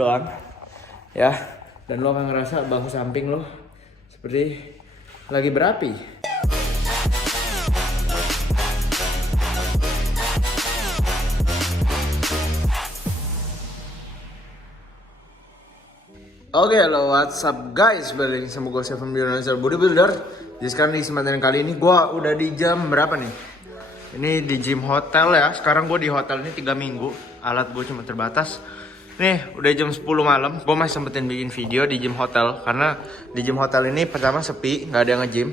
doang ya, dan lo akan ngerasa bahu samping lo seperti lagi berapi. Oke, halo, what's up guys? Balik lagi sama gue Seven Bionazer Bodybuilder. Jadi sekarang di kesempatan kali ini gue udah di jam berapa nih? Ini di gym hotel ya. Sekarang gue di hotel ini 3 minggu. Alat gue cuma terbatas. Nih, udah jam 10 malam. Gue masih sempetin bikin video di gym hotel karena di gym hotel ini pertama sepi, nggak ada yang nge-gym.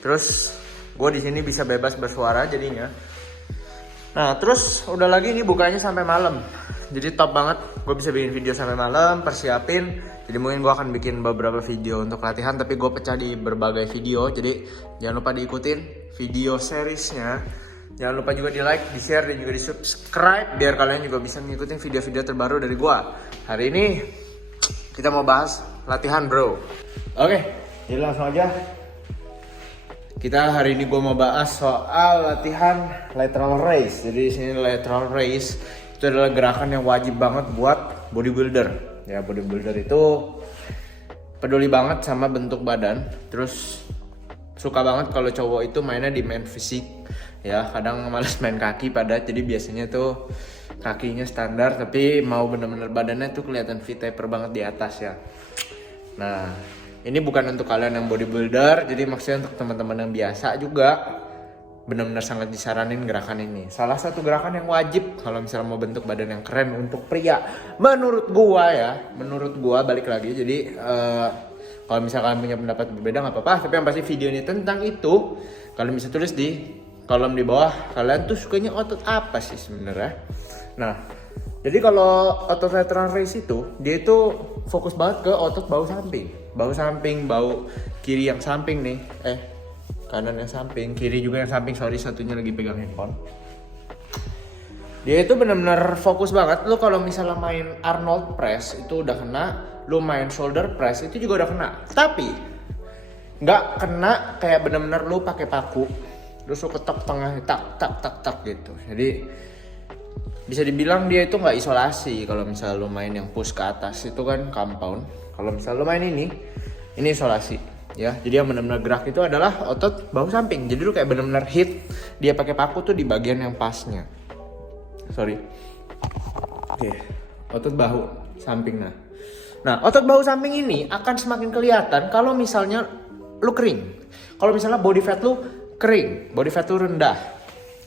Terus gue di sini bisa bebas bersuara jadinya. Nah, terus udah lagi ini bukanya sampai malam. Jadi top banget, gue bisa bikin video sampai malam, persiapin. Jadi mungkin gue akan bikin beberapa video untuk latihan, tapi gue pecah di berbagai video. Jadi jangan lupa diikutin video seriesnya. Jangan lupa juga di like, di share, dan juga di subscribe biar kalian juga bisa ngikutin video-video terbaru dari gue. Hari ini kita mau bahas latihan bro. Oke, jadi langsung aja. Kita hari ini gue mau bahas soal latihan lateral raise. Jadi di sini lateral raise itu adalah gerakan yang wajib banget buat bodybuilder. Ya, bodybuilder itu peduli banget sama bentuk badan. Terus suka banget kalau cowok itu mainnya di main fisik. Ya, kadang males main kaki padat. Jadi biasanya tuh kakinya standar tapi mau bener-bener badannya tuh kelihatan V-taper banget di atas ya. Nah, ini bukan untuk kalian yang bodybuilder, jadi maksudnya untuk teman-teman yang biasa juga benar-benar sangat disaranin gerakan ini. Salah satu gerakan yang wajib kalau misalnya mau bentuk badan yang keren untuk pria. Menurut gua balik lagi. Jadi kalau misalnya kalian punya pendapat berbeda nggak apa-apa, tapi yang pasti video ini tentang itu. Kalian bisa tulis di kolom di bawah, kalian tuh sukanya otot apa sih sebenarnya. Nah, jadi kalau otot lateral raise itu, dia itu fokus banget ke otot bahu samping. Bahu samping, bahu kiri yang samping nih. Kanan yang samping, kiri juga yang samping. Sorry, satunya lagi pegang handphone. Dia itu benar-benar fokus banget. Lu kalau misalnya main Arnold press itu udah kena. Lu main shoulder press itu juga udah kena. Tapi nggak kena kayak benar-benar lu pakai paku. Terus lu ketok tengah, tak gitu. Jadi bisa dibilang dia itu nggak isolasi. Kalau misalnya lu main yang push ke atas itu kan compound. Kalau misalnya lu main ini isolasi ya. Jadi yang benar-benar gerak itu adalah otot bahu samping. Jadi lu kayak benar-benar hit dia pakai paku tuh di bagian yang pasnya. Oke, otot bahu samping. Nah, otot bahu samping ini akan semakin kelihatan kalau misalnya lu kering. Kalau misalnya body fat lu kering, body fat lu rendah.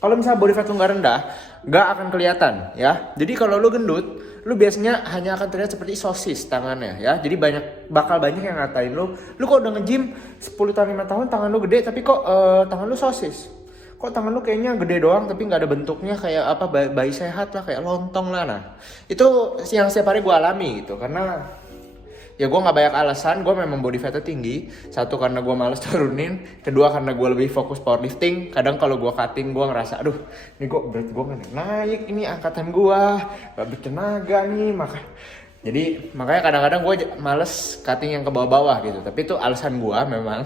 Kalau misalnya body fat lu nggak rendah, nggak akan kelihatan ya. Jadi kalau lu gendut, lu biasanya hanya akan terlihat seperti sosis tangannya ya. Jadi bakal banyak yang ngatain lu kok udah nge-gym 10 tahun 5 tahun tangan lu gede tapi kok tangan lu sosis. Kok tangan lu kayaknya gede doang tapi nggak ada bentuknya kayak apa bayi sehat lah, kayak lontong lah. Nah, itu yang setiap hari gue alami gitu karena ya gue nggak banyak alasan. Gue memang body fatnya tinggi. Satu karena gue males turunin. Kedua karena gue lebih fokus powerlifting. Kadang kalau gue cutting gue ngerasa aduh ini kok berat gue nggak naik, ini angkatan gue gak bertenaga nih. Makanya kadang-kadang gue males cutting yang ke bawah-bawah gitu. Tapi itu alasan gue memang.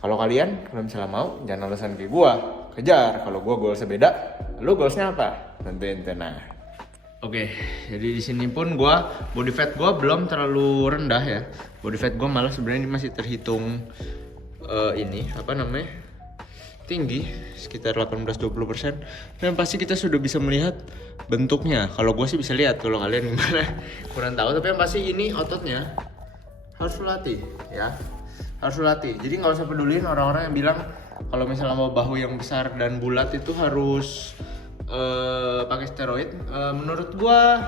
Kalau kalian kalau misalnya mau jangan alasan kayak gue, kejar. Kalau gue goalsnya beda, lu goalsnya apa? Tentuin tenang. Oke, jadi di sini pun body fat gue belum terlalu rendah ya. Body fat gue malah sebenarnya ini masih terhitung tinggi, sekitar 18-20%. Dan pasti kita sudah bisa melihat bentuknya. Kalau gue sih bisa lihat, kalau kalian gimana kurang tahu. Tapi yang pasti ini ototnya harus latih ya, harus latih. Jadi nggak usah pedulin orang-orang yang bilang kalau misalnya mau bahu yang besar dan bulat itu harus pakai steroid. Menurut gua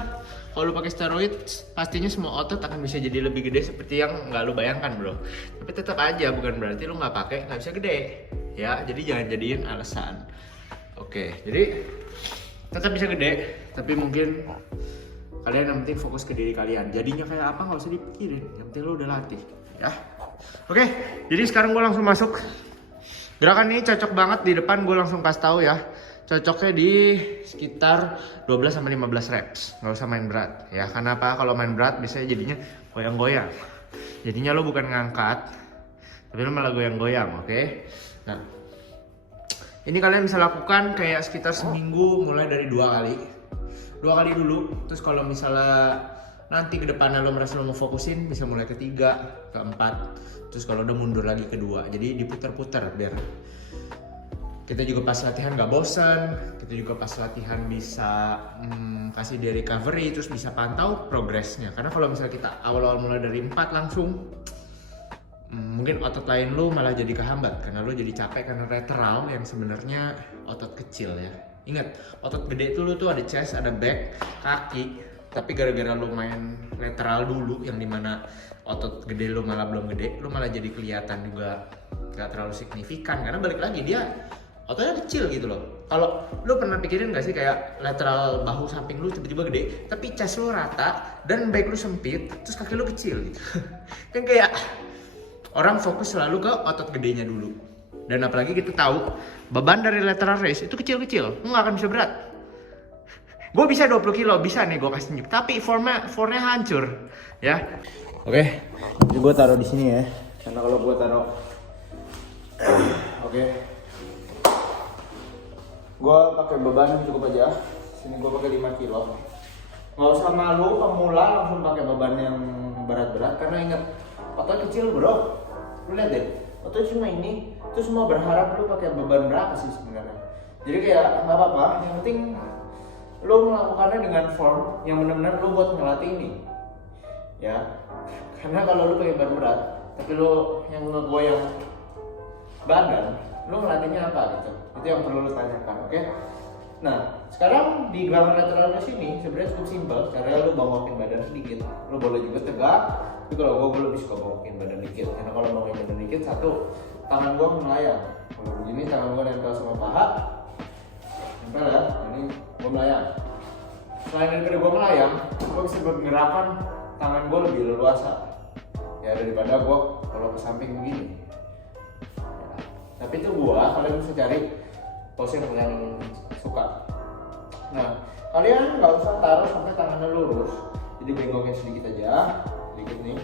kalau lu pakai steroid pastinya semua otot akan bisa jadi lebih gede seperti yang nggak lu bayangkan bro. Tapi tetap aja bukan berarti lu nggak pakai nggak bisa gede ya. Jadi jangan jadiin alasan. Oke, jadi tetap bisa gede tapi mungkin kalian yang penting fokus ke diri kalian. Jadinya kayak apa nggak usah dipikirin, yang penting lu udah latih ya. Oke, jadi sekarang gua langsung masuk. Gerakan ini cocok banget di depan, gue langsung kasih tahu ya. Cocoknya di sekitar 12-15 reps. Nggak usah main berat ya. Karena apa? Kalau main berat biasanya jadinya goyang-goyang. Jadinya lo bukan ngangkat, tapi lo malah goyang-goyang, oke? Nah, ini kalian bisa lakukan kayak sekitar seminggu mulai dari 2 kali. 2 kali dulu. Terus kalau misalnya nanti ke depannya lo merasa lo mau fokusin, bisa mulai ke 3, ke 4. Terus kalau udah mundur lagi ke 2. Jadi diputar-putar biar kita juga pas latihan gak bosan. Kita juga pas latihan bisa kasih dia recovery, terus bisa pantau progresnya. Karena kalau misalnya kita awal-awal mulai dari 4 langsung, mungkin otot lain lo malah jadi kehambat. Karena lo jadi capek karena lateral yang sebenarnya otot kecil ya. Ingat, otot gede itu lo tuh ada chest, ada back, kaki. Tapi gara-gara lo main lateral dulu, yang dimana otot gede lo malah belum gede, lo malah jadi kelihatan juga gak terlalu signifikan. Karena balik lagi dia ototnya kecil gitu loh. Kalau lo pernah pikirin gak sih kayak lateral bahu samping lo tiba-tiba gede, tapi chest lo rata dan back lo sempit, terus kaki lo kecil gitu. Kan kayak orang fokus selalu ke otot gedenya dulu. Dan apalagi kita tahu beban dari lateral raise itu kecil-kecil, lo gak akan bisa berat. Gue bisa 20 kilo, bisa nih gue kasih tunjuk. Tapi formnya hancur, ya. Oke, jadi gue taruh di sini ya. Karena kalau gue taruh, oke. Gue pakai beban yang cukup aja. Sini gue pakai 5 kilo. Nggak usah malu pemula langsung pakai beban yang berat-berat. Karena ingat, otot kecil bro. Lu lihat deh, otot cuma ini. Terus mau berharap lu pakai beban berapa sih sebenarnya? Jadi kayak nggak apa-apa. Yang penting lo melakukannya dengan form yang benar-benar lo buat ngelatih ini, ya. Karena kalau lo pakai beban berat, tapi lo yang ngegoyang badan, lo ngelatihnya apa gitu? Itu yang perlu lo tanyakan, oke? Nah, sekarang di gerakan lateral ke sini sebenarnya cukup simpel. Caranya lo bangokin badan sedikit, lo boleh juga tegak. Tapi kalau gue lebih suka bangokin badan dikit, karena kalau bangokin badan dikit, satu, tangan gue melayang. Kalau begini tangan gue nempel sama paha. Nempel ya, ini gue melayang. Selain daripada gue melayang, gue bisa menggerakkan tangan gue lebih leluasa ya daripada gue kalau ke samping begini ya. Tapi itu gue, kalian bisa cari pose yang kalian suka. Nah, kalian nggak usah taruh sampai tangannya lurus, jadi benggoknya sedikit aja, sedikit nih.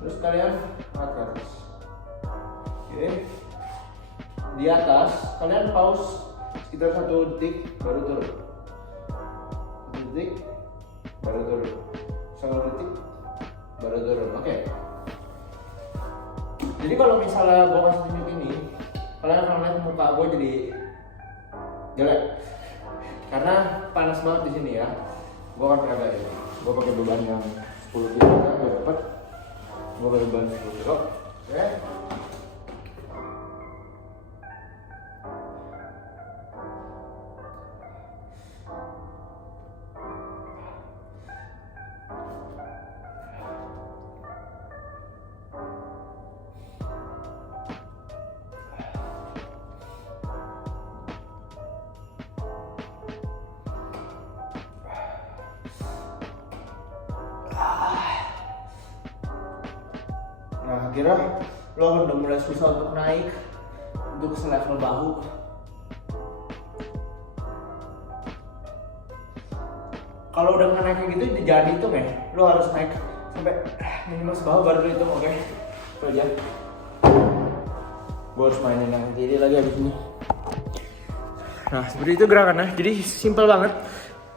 Terus kalian angkat ke atas. Oke. Di atas, kalian pause sekitar 1 detik baru turun. 1 detik baru turun. 1 detik baru turun. Oke. Jadi kalau misalnya gue kasih tunjuk ini, kalian akan lihat muka gue jadi jelek. Karena panas banget di sini ya. Gue akan peragain. Gue pakai beban yang 10 kilo kan gue dapat. Gue pakai beban 10 kilo. Oke. Nah, akhirnya lo udah mulai susah untuk naik untuk selevel bahu. Kalau udah naik kayak gitu, jangan dihitung ya. Lo harus naik sampai minimal sebahu baru lo hitung, oke? Itu aja. Gue harus mainin yang kiri lagi abis ini. Nah, seperti itu gerakannya. Jadi simple banget.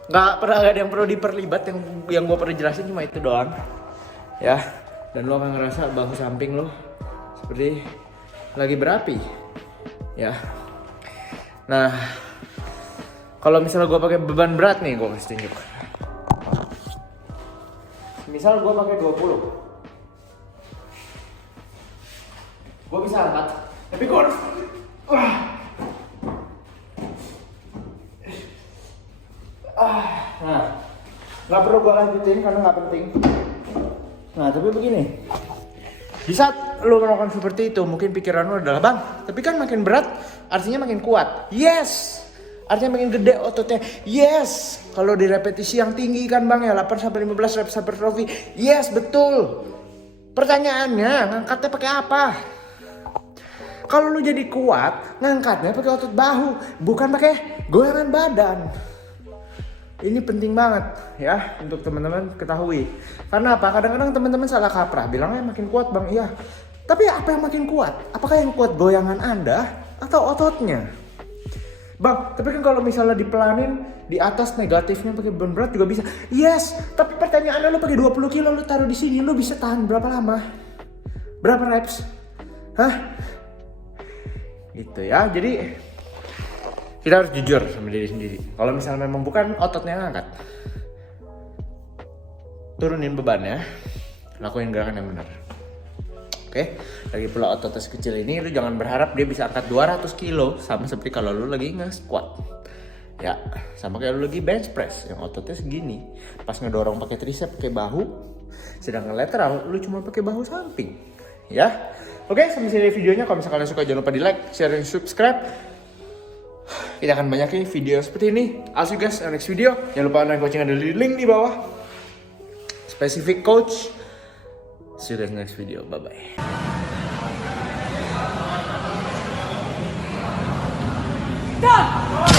Gak ada yang perlu diperlibat. Yang gue perlu jelasin cuma itu doang. Ya. Dan lo akan ngerasa bahu samping lo seperti lagi berapi, ya. Nah, kalau misalnya gue pakai beban berat nih, gue kasih tunjuk. Misal gue pakai 20, gue bisa angkat, tapi gue harus, nah, nggak perlu gue lanjutin karena nggak penting. Nah, tapi begini, di saat lo melakukan seperti itu, mungkin pikiran lo adalah, bang, tapi kan makin berat, artinya makin kuat. Yes, artinya makin gede ototnya. Yes, kalau di repetisi yang tinggi kan bang ya, 8-15 reps hypertrophy. Yes, betul. Pertanyaannya, ngangkatnya pakai apa? Kalau lo jadi kuat, ngangkatnya pakai otot bahu, bukan pakai goyangan badan. Ini penting banget ya untuk teman-teman ketahui. Karena apa? Kadang-kadang teman-teman salah kaprah, bilangnya makin kuat bang, iya. Tapi apa yang makin kuat? Apakah yang kuat goyangan Anda atau ototnya? Bang, tapi kan kalau misalnya dipelanin di atas negatifnya pakai beban berat juga bisa. Yes, tapi pertanyaannya lu pakai 20 kilo lu taruh di sini, lu bisa tahan berapa lama? Berapa reps? Hah? Gitu ya. Jadi kita harus jujur sama diri sendiri. Kalau misalnya memang bukan ototnya yang angkat, turunin bebannya, lakuin gerakan yang benar. Oke, lagi pula otot kecil ini lu jangan berharap dia bisa angkat 200 kilo sama seperti kalau lu lagi nge-squat. Ya, sama kayak lu lagi bench press yang ototnya segini. Pas ngedorong pakai tricep pakai bahu, sedangkan lateral lu cuma pakai bahu samping. Ya. Oke, sampai sini videonya. Kalau misalkan kalian suka jangan lupa di like, share, dan subscribe. Kita akan banyakin video seperti ini. I'll see you guys in the next video. Jangan lupa online coaching ada di link di bawah. Specific coach. See you guys next video. Bye-bye. Done!